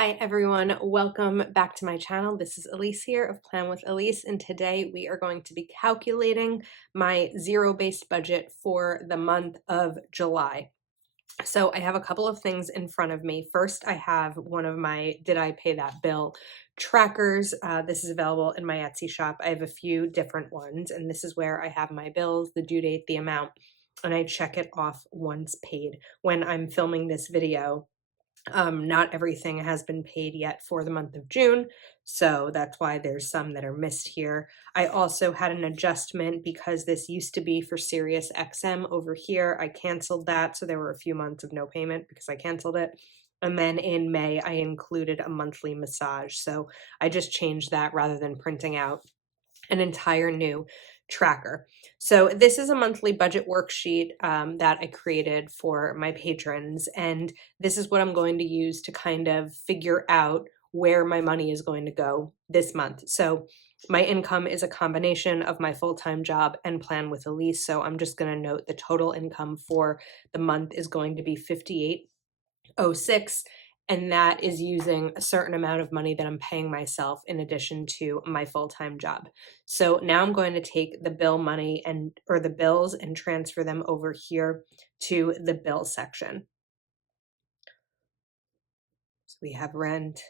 Hi everyone, welcome back to my channel. This is Elise here of Plan with Elise, and today we are going to be calculating my zero-based budget for the month of July. So I have a couple of things in front of me. First, I have one of my Did I Pay That Bill trackers. This is available in my Etsy shop. I have a few different ones, and this is where I have my bills, the due date, the amount, and I check it off once paid. When I'm filming this video, not everything has been paid yet for the month of June, so that's why there's some that are missed here. I also had an adjustment because this used to be for Sirius XM over here. I canceled that, so there were a few months of no payment because I canceled it. And then in May, I included a monthly massage, so I just changed that rather than printing out an entire new tracker. So this is a monthly budget worksheet that I created for my patrons, and this is what I'm going to use to kind of figure out where my money is going to go this month. So my income is a combination of my full-time job and Plan with Elise, so I'm just going to note the total income for the month is going to be $58.06, and that is using a certain amount of money that I'm paying myself in addition to my full-time job. So now I'm going to take the bill money or the bills and transfer them over here to the bill section. So we have rent,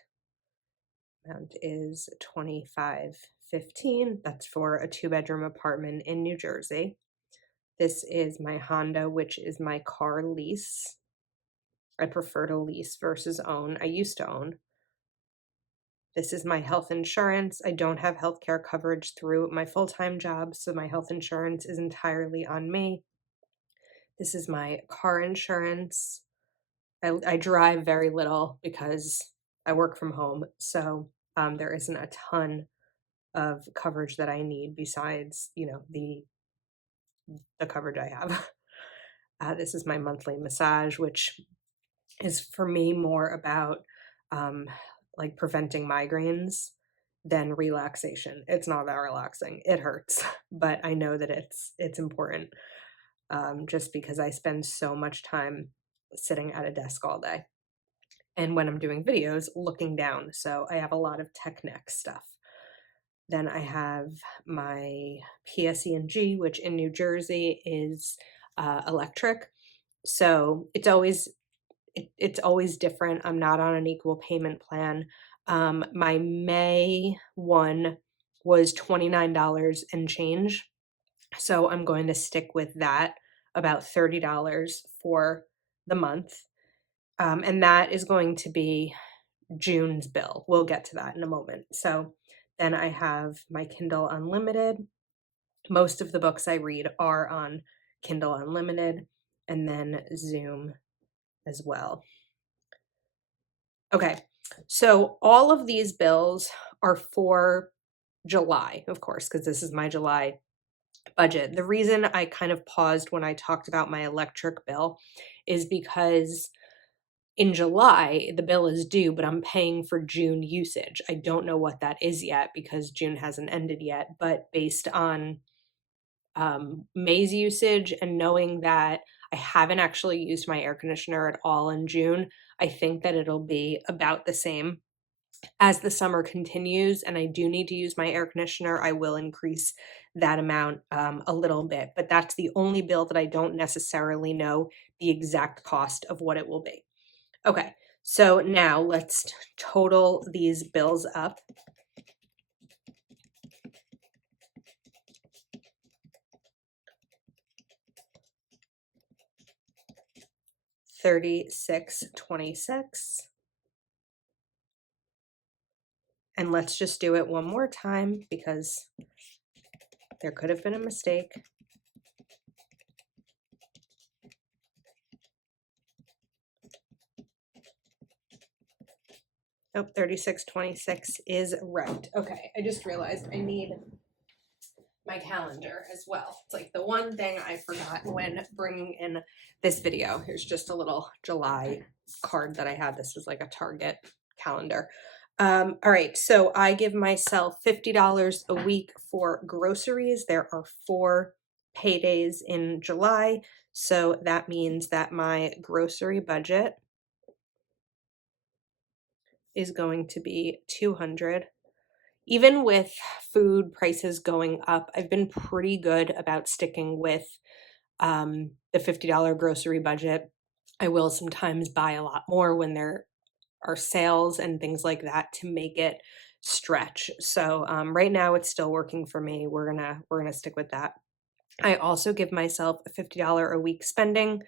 amount is $25.15. That's for a 2-bedroom apartment in New Jersey. This is my Honda, which is my car lease. I prefer to lease versus own. I used to own. This is my health insurance. I don't have healthcare coverage through my full-time job, so my health insurance is entirely on me. This is my car insurance. I drive very little because I work from home, so there isn't a ton of coverage that I need besides, the coverage I have. This is my monthly massage, which is for me more about like preventing migraines than relaxation. It's not that relaxing. It hurts, but I know that it's important, just because I spend so much time sitting at a desk all day. And when I'm doing videos, looking down. So I have a lot of tech neck stuff. Then I have my PSE&G, which in New Jersey is electric. So it's always different. I'm not on an equal payment plan. My May one was $29 and change. So I'm going to stick with that, about $30 for the month. And that is going to be June's bill. We'll get to that in a moment. So then I have my Kindle Unlimited. Most of the books I read are on Kindle Unlimited, and then Zoom as well. Okay, so all of these bills are for July, of course, because this is my July budget. The reason I kind of paused when I talked about my electric bill is because in July, the bill is due, but I'm paying for June usage. I don't know what that is yet because June hasn't ended yet, but based on May's usage and knowing that I haven't actually used my air conditioner at all in June, I think that it'll be about the same as the summer continues, and I do need to use my air conditioner. I will increase that amount a little bit, but that's the only bill that I don't necessarily know the exact cost of what it will be. Okay, so now let's total these bills up. $36.26. And let's just do it one more time because there could have been a mistake. Oh, 36.26 is right. Okay, I just realized I need my calendar as well. It's like the one thing I forgot when bringing in this video. Here's just a little July card that I had. This is like a Target calendar. All right, so I give myself $50 a week for groceries. There are 4 paydays in July, so that means that my grocery budget is going to be 200. Even with food prices going up, I've been pretty good about sticking with the $50 grocery budget. I will sometimes buy a lot more when there are sales and things like that to make it stretch. So right now it's still working for me. We're gonna stick with that. I also give myself a $50 a week spending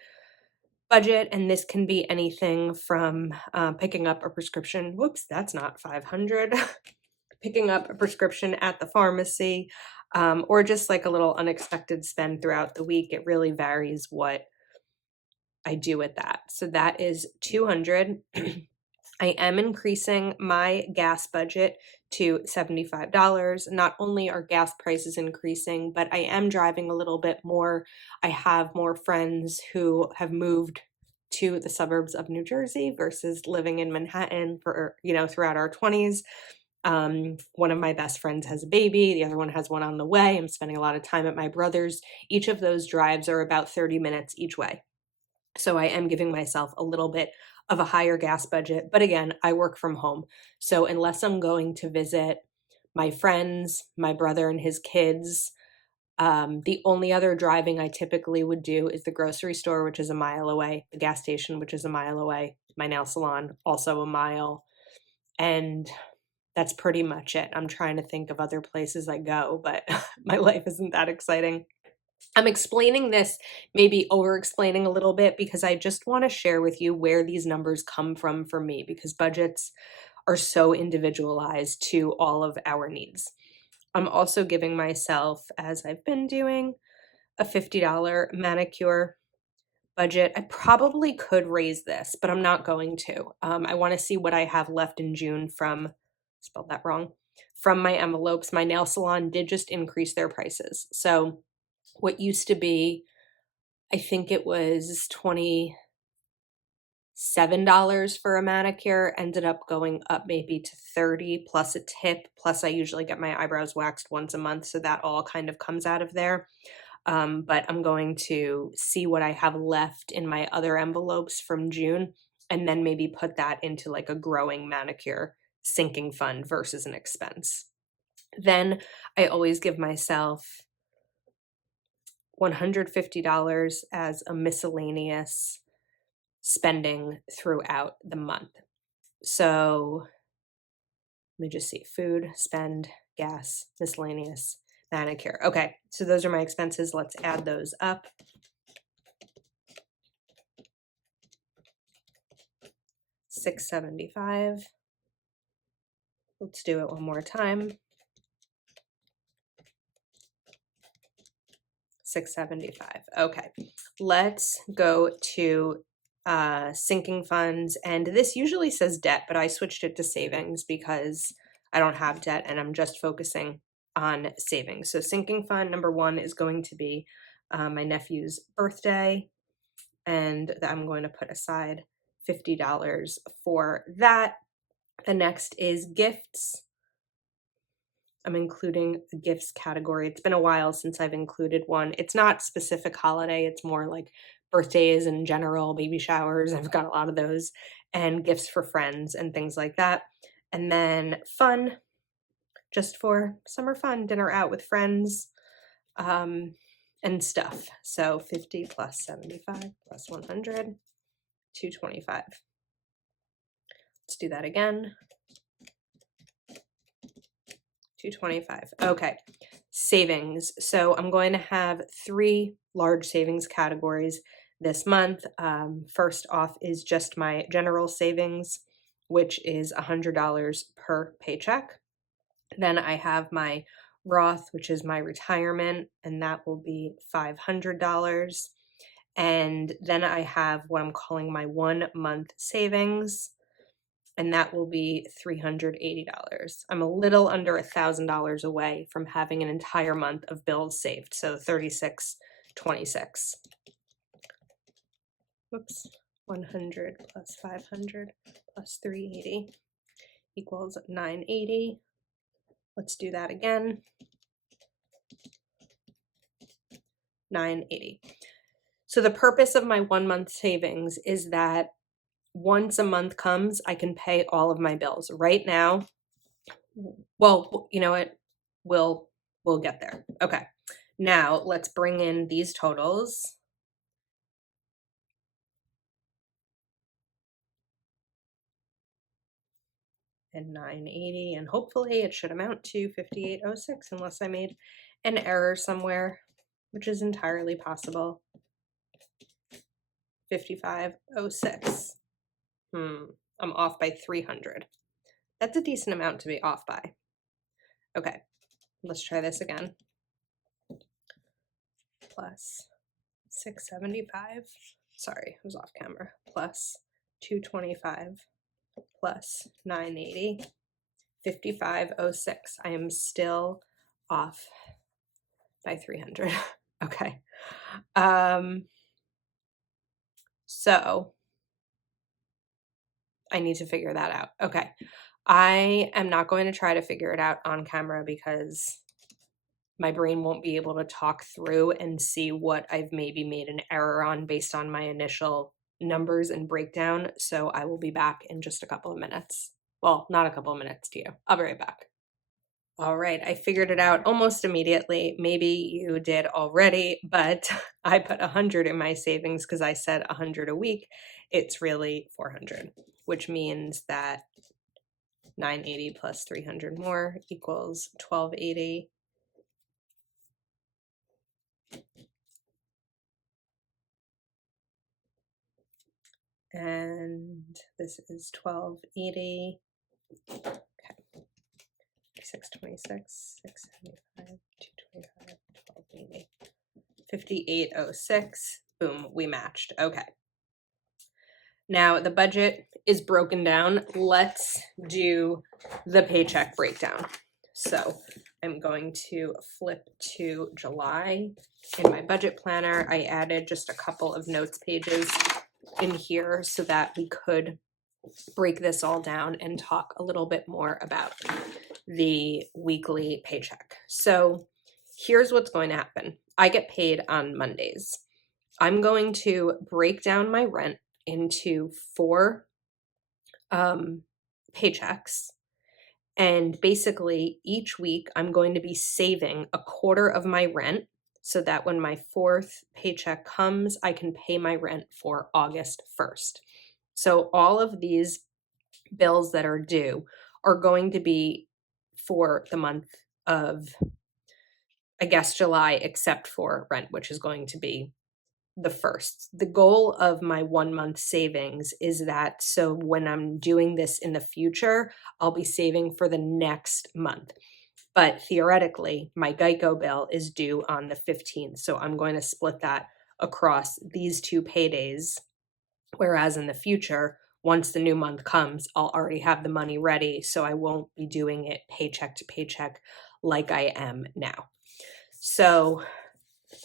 budget, and this can be anything from picking up a prescription. Whoops, that's not 500. Picking up a prescription at the pharmacy, or just like a little unexpected spend throughout the week. It really varies what I do with that. So that is 200. I am increasing my gas budget to $75. Not only are gas prices increasing, but I am driving a little bit more. I have more friends who have moved to the suburbs of New Jersey versus living in Manhattan for, throughout our 20s. One of my best friends has a baby. The other one has one on the way. I'm spending a lot of time at my brother's. Each of those drives are about 30 minutes each way. So I am giving myself a little bit of a higher gas budget. But again, I work from home. So unless I'm going to visit my friends, my brother and his kids, the only other driving I typically would do is the grocery store, which is a mile away, the gas station, which is a mile away, my nail salon, also a mile. And that's pretty much it. I'm trying to think of other places I go, but my life isn't that exciting. I'm explaining this, maybe over explaining a little bit, because I just want to share with you where these numbers come from for me, because budgets are so individualized to all of our needs. I'm also giving myself, as I've been doing, a $50 manicure budget. I probably could raise this, but I'm not going to. I want to see what I have left in June spelled that wrong, from my envelopes. My nail salon did just increase their prices. So what used to be, I think it was $27 for a manicure, ended up going up maybe to 30 plus a tip. Plus I usually get my eyebrows waxed once a month. So that all kind of comes out of there. But I'm going to see what I have left in my other envelopes from June, and then maybe put that into like a growing manicure sinking fund versus an expense. Then I always give myself $150 as a miscellaneous spending throughout the month. So let me just see: food, spend, gas, miscellaneous, manicure. Okay, so those are my expenses. Let's add those up. $675. Let's do it one more time. $675. Okay, let's go to sinking funds, and this usually says debt, but I switched it to savings because I don't have debt and I'm just focusing on savings. So sinking fund number one is going to be my nephew's birthday, and I'm going to put aside $50 for that. The next is gifts. I'm including a gifts category. It's been a while since I've included one. It's not specific holiday. It's more like birthdays in general, baby showers. I've got a lot of those, and gifts for friends and things like that. And then fun, just for summer fun, dinner out with friends, and stuff. So 50 plus 75 plus 100, 225. Let's do that again. 225. Okay. Savings. So I'm going to have 3 large savings categories this month. First off is just my general savings, which is $100 per paycheck. Then I have my Roth, which is my retirement, and that will be $500. And then I have what I'm calling my 1 month savings, and that will be $380. I'm a little under $1,000 away from having an entire month of bills saved, so $36.26. Whoops, 100 plus 500 plus 380 equals 980. Let's do that again. 980. So the purpose of my 1 month savings is that once a month comes, I can pay all of my bills. Right now, well, you know what? We'll get there. Okay. Now let's bring in these totals. And 980, and hopefully it should amount to 5806 unless I made an error somewhere, which is entirely possible. 5506. I'm off by 300. That's a decent amount to be off by. Okay, let's try this again. Plus 675. Sorry, I was off camera. Plus 225 plus 980. 5506. I am still off by 300. Okay. So I need to figure that out. Okay. I am not going to try to figure it out on camera because my brain won't be able to talk through and see what I've maybe made an error on based on my initial numbers and breakdown. So I will be back in just a couple of minutes. Well, not a couple of minutes to you. I'll be right back. All right, I figured it out almost immediately. Maybe you did already, but I put 100 in my savings because I said 100 a week. It's really 400, which means that 980 plus 300 more equals 1280. And this is 1280. Okay. 626, 675, 225, 1280. 5806. Boom, we matched. Okay. Now the budget is broken down. Let's do the paycheck breakdown. So I'm going to flip to July. In my budget planner, I added just a couple of notes pages in here so that we could break this all down and talk a little bit more about the weekly paycheck. So here's what's going to happen. I get paid on Mondays. I'm going to break down my rent into 4 paychecks. And basically, each week I'm going to be saving a quarter of my rent so that when my 4th paycheck comes, I can pay my rent for August 1st. So all of these bills that are due are going to be for the month of, I guess, July, except for rent, which is going to be the 1st. The goal of my 1 month savings is that so when I'm doing this in the future, I'll be saving for the next month. But theoretically, my Geico bill is due on the 15th. So I'm going to split that across these 2 paydays. Whereas in the future, once the new month comes, I'll already have the money ready. So I won't be doing it paycheck to paycheck like I am now. So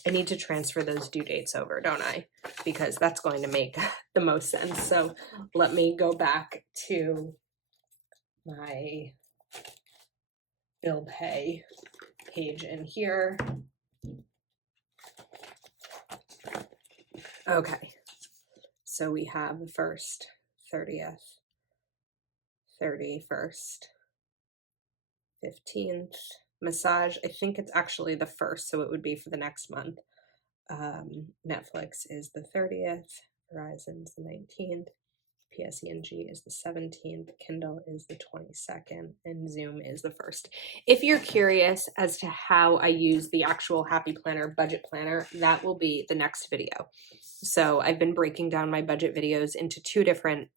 I need to transfer those due dates over, don't I? Because that's going to make the most sense. So let me go back to my bill pay page in here. Okay, so we have the 1st, 30th, 31st, 15th. Massage, I think it's actually the 1st, so it would be for the next month. Netflix is the 30th, Verizon's the 19th, PSENG is the 17th, Kindle is the 22nd, and Zoom is the 1st. If you're curious as to how I use the actual Happy Planner budget planner, that will be the next video. So I've been breaking down my budget videos into 2 different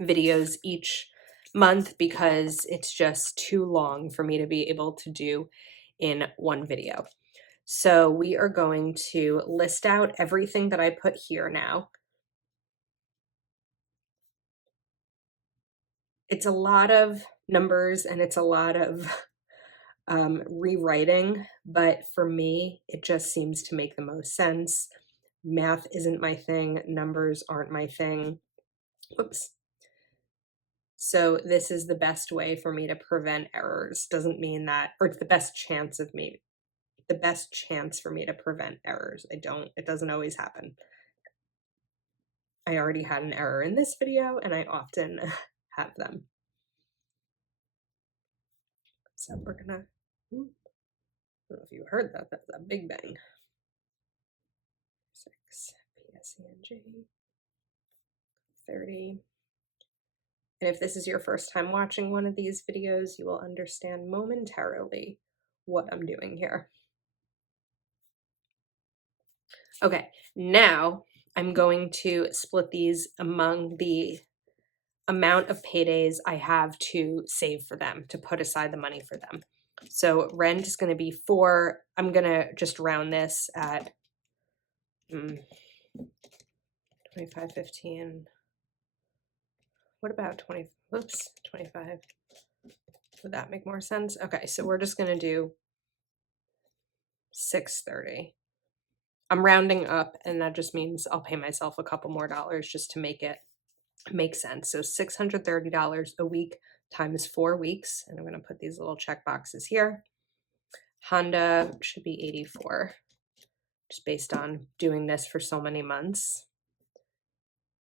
videos each month because it's just too long for me to be able to do in one video. So we are going to list out everything that I put here now. It's a lot of numbers and it's a lot of rewriting, but for me, it just seems to make the most sense. Math isn't my thing. Numbers aren't my thing. Whoops. So this is the best way for me to prevent errors. Doesn't mean that, or it's the best chance for me to prevent errors. It doesn't always happen. I already had an error in this video, and I often have them. So we're gonna, I don't know if you heard that, that's a big bang. 6, PSENG, 30. And if this is your first time watching one of these videos, you will understand momentarily what I'm doing here. Okay, now I'm going to split these among the amount of paydays I have to save for them, to put aside the money for them. So rent is going to be 4. I'm going to just round this at 25, 15. What about 20? Whoops, 25. Would that make more sense? Okay, so we're just going to do 630. I'm rounding up, and that just means I'll pay myself a couple more dollars just to make it make sense. So $630 a week times 4 weeks, and I'm going to put these little check boxes here. Honda should be 84, just based on doing this for so many months,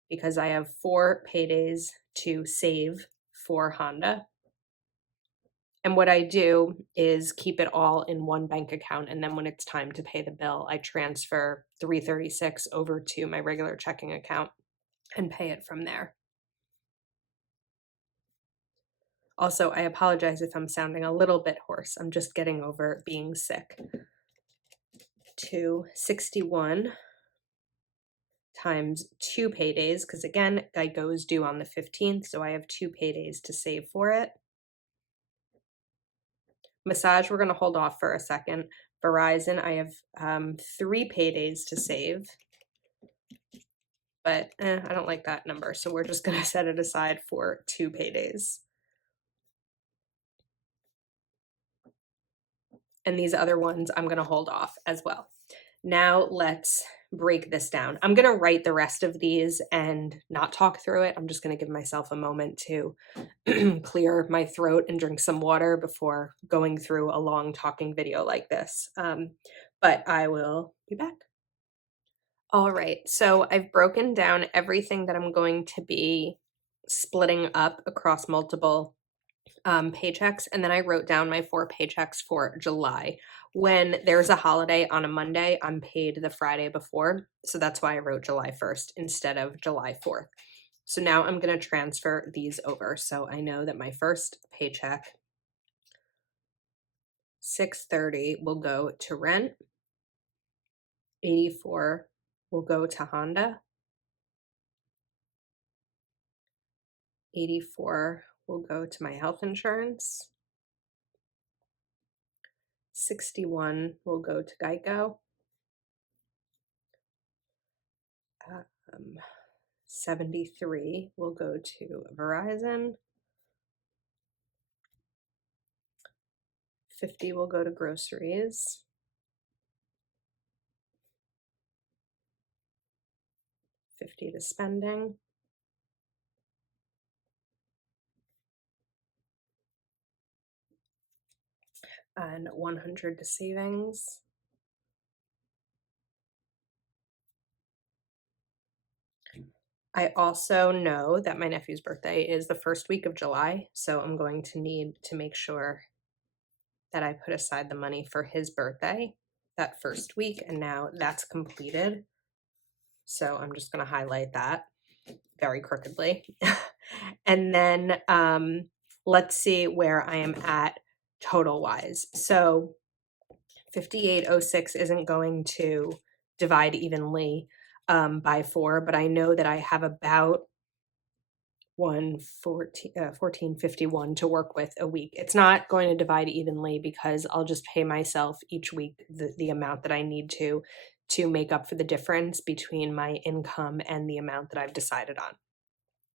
because I have 4 paydays to save for Honda. And what I do is keep it all in one bank account, and then when it's time to pay the bill, I transfer $336 over to my regular checking account and pay it from there. Also, I apologize if I'm sounding a little bit hoarse. I'm just getting over being sick. 261 times 2 paydays, because again, Geico is due on the 15th, so I have 2 paydays to save for it. Massage, we're going to hold off for a second. Verizon, I have 3 paydays to save, but I don't like that number, so we're just going to set it aside for 2 paydays. And these other ones I'm going to hold off as well. Now let's break this down. I'm going to write the rest of these and not talk through it. I'm just going to give myself a moment to clear my throat and drink some water before going through a long talking video like this. But I will be back. All right, so I've broken down everything that I'm going to be splitting up across multiple paychecks, and then I wrote down my 4 paychecks for July. When there's a holiday on a Monday, I'm paid the Friday before, so that's why I wrote July 1st instead of July 4th. So now I'm going to transfer these over. So I know that my first paycheck, $630, will go to rent, $84 will go to Honda, $84 will go to my health insurance, $61 will go to Geico, 73 will go to Verizon, 50 will go to groceries, 50 to spending, and 100 to savings. I also know that my nephew's birthday is the first week of July, so I'm going to need to make sure that I put aside the money for his birthday that first week, and now that's completed. So I'm just going to highlight that very crookedly. And then let's see where I am at total wise. So 5806 isn't going to divide evenly by 4, but I know that I have about 1451 to work with a week. It's not going to divide evenly because I'll just pay myself each week the amount that I need to make up for the difference between my income and the amount that I've decided on.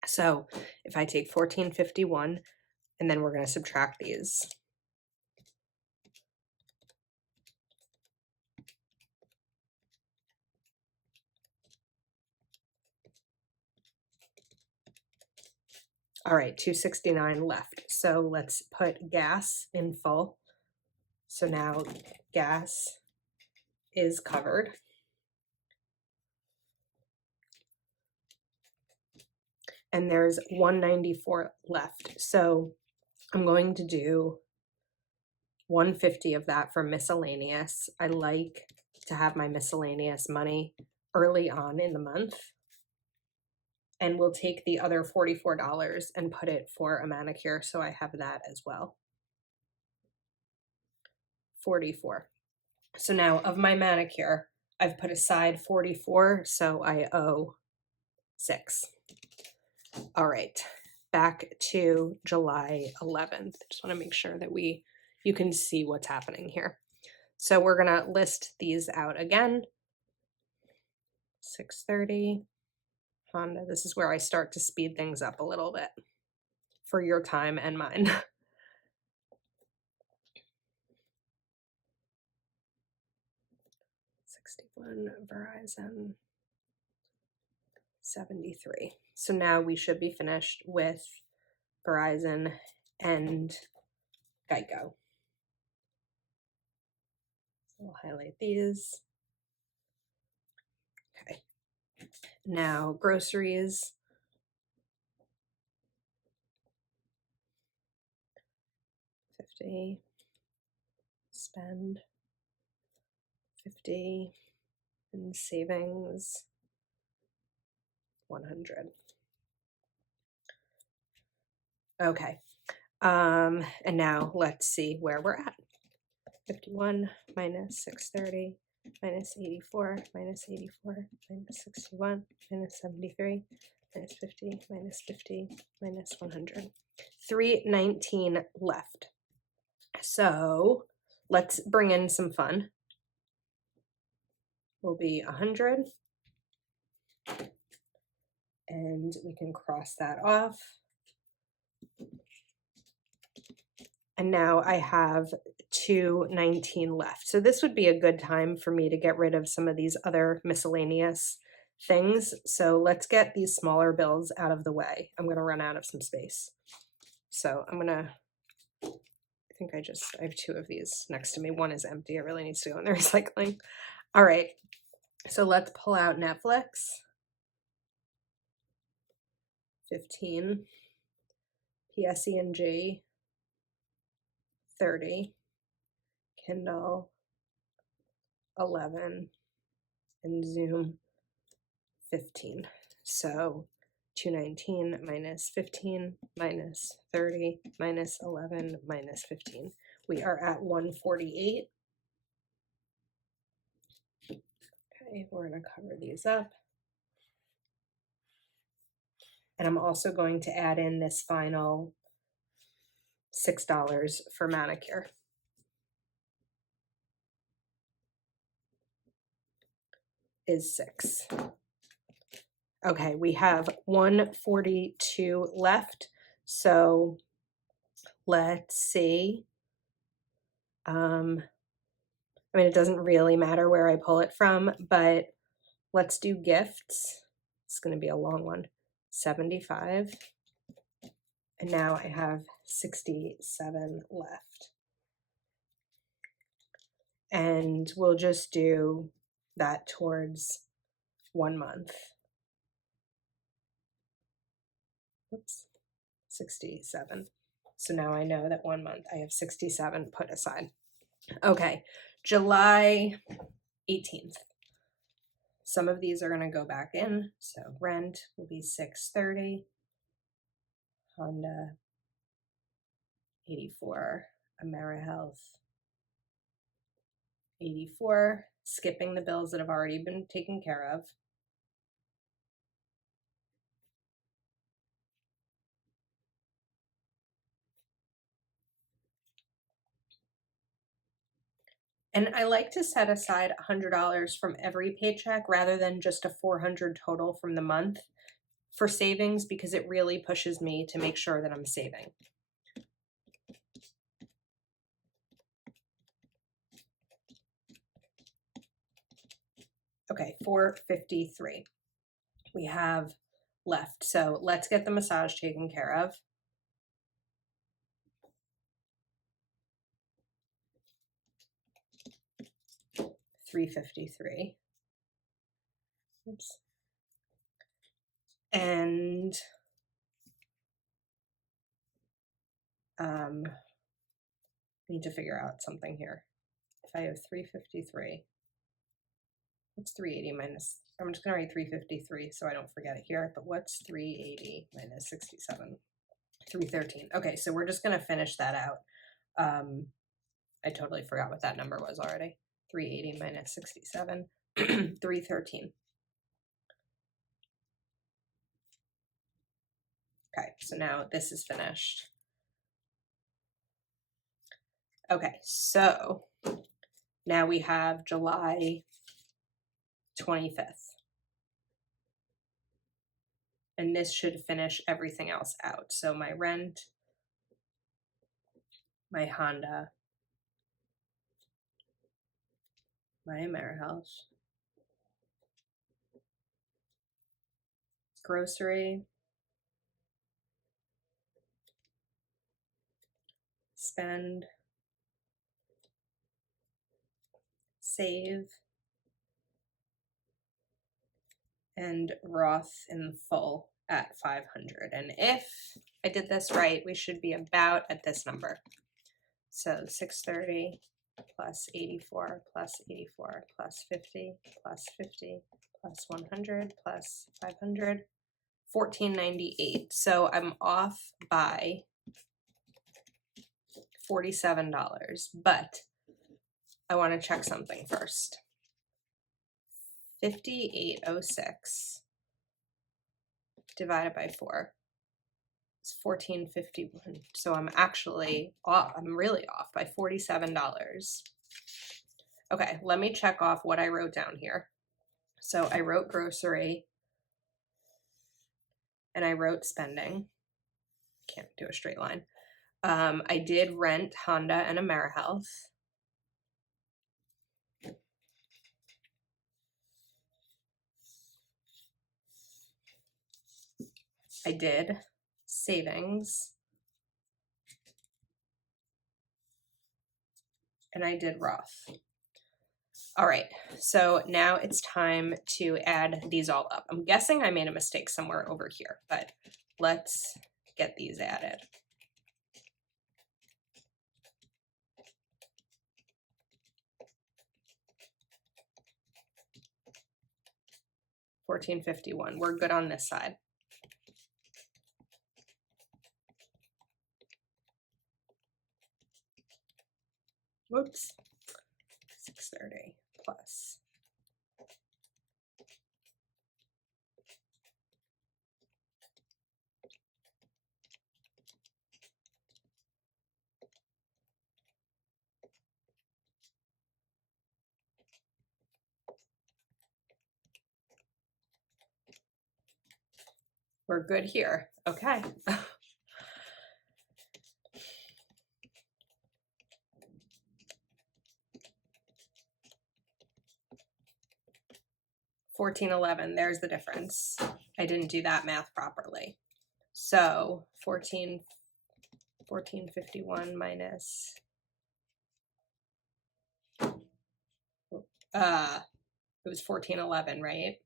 So if I take 1451 and then we're going to subtract these. All right, 269 left. So let's put gas in full. So now gas is covered. and there's 194 left. So I'm going to do 150 of that for miscellaneous. I like to have my miscellaneous money early on in the month. And we'll take the other $44 and put it for a manicure, so I have that as well. 44. So now of my manicure, I've put aside 44, so I owe 6. All right, back to July 11th. Just want to make sure that you can see what's happening here. So we're gonna list these out again. 630 Honda. This is where I start to speed things up a little bit for your time and mine. 61 Verizon, 73. So now we should be finished with Verizon and Geico. So we'll highlight these. Okay. Now groceries. 50. Spend 50. And savings 100. Okay. And now let's see where we're at. 51 minus 630 minus 84 minus 84 minus 61 minus 73 minus 50 minus 50 minus 100. 319 left. So let's bring in some fun. Will be 100. And we can cross that off. And now I have 219 left. So this would be a good time for me to get rid of some of these other miscellaneous things. So let's get these smaller bills out of the way. I'm gonna run out of some space. So I think I have 2 of these next to me. One is empty. It really needs to go in the recycling. All right, so let's pull out Netflix. 15, PSE&G, 30, Kindle, 11, and Zoom, 15. So 219 minus 15 minus 30 minus 11 minus 15. We are at 148. Okay, we're going to cover these up. And I'm also going to add in this final $6 for manicure. Is 6. Okay, we have 142 left. So let's see. I mean, it doesn't really matter where I pull it from, but let's do gifts. It's going to be a long one. 75. And now I have 67 left. And we'll just do that towards 1 month. Oops, 67. So now I know that 1 month I have 67 put aside. Okay, July 18th. Some of these are going to go back in. So rent will be 630. Honda 84. AmeriHealth 84. Skipping the bills that have already been taken care of. And I like to set aside $100 from every paycheck rather than just a $400 total from the month for savings, because it really pushes me to make sure that I'm saving. Okay, 453 we have left. So let's get the massage taken care of. $353. Oops. And Need to figure out something here. If I have 353, what's 380 minus, I'm just gonna write 353 so I don't forget it here, but what's 380 minus 67? 313. Okay, so we're just gonna finish that out. I totally forgot what that number was already. 380 minus 67, 313. Okay, so now this is finished. Okay, so now we have July 25th. And this should finish everything else out. So my rent, my Honda, my AmeriHealth, grocery, spend, save, and Roth in full at 500. And if I did this right, we should be about at this number. So 630 plus 84 plus 84 plus 50 plus 50 plus 100 plus 500, 1498. So I'm off by $47, but I want to check something first. 5806 divided by 4 is 1451. So I'm actually off. I'm really off by $47. Okay, let me check off what I wrote down here. So I wrote grocery and I wrote spending. Can't do a straight line. I did rent, Honda, and AmeriHealth. I did savings. And I did Roth. All right, so now it's time to add these all up. I'm guessing I made a mistake somewhere over here, but let's get these added. $14.51. We're good on this side. Whoops. 630 plus. We're good here. Okay. $14.11. There's the difference. I didn't do that math properly. So 1451 minus it was 1411, right?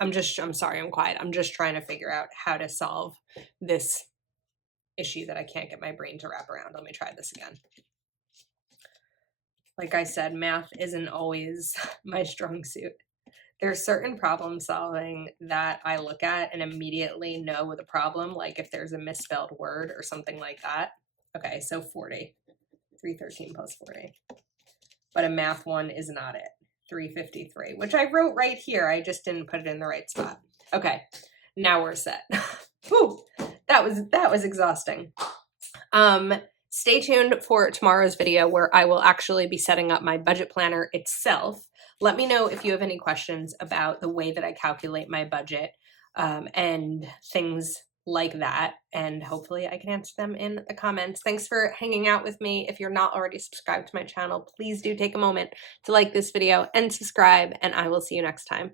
I'm sorry, I'm quiet. I'm just trying to figure out how to solve this issue that I can't get my brain to wrap around. Let me try this again. Like I said, math isn't always my strong suit. There's certain problem solving that I look at and immediately know the problem, like if there's a misspelled word or something like that. Okay, so 40. 313 plus 40. But a math one is not it. 353, which I wrote right here. I just didn't put it in the right spot. Okay, now we're set. Whew, that was exhausting. Stay tuned for tomorrow's video where I will actually be setting up my budget planner itself. Let me know if you have any questions about the way that I calculate my budget and things like that, and hopefully I can answer them in the comments. Thanks for hanging out with me. If you're not already subscribed to my channel, please do take a moment to like this video and subscribe, and I will see you next time.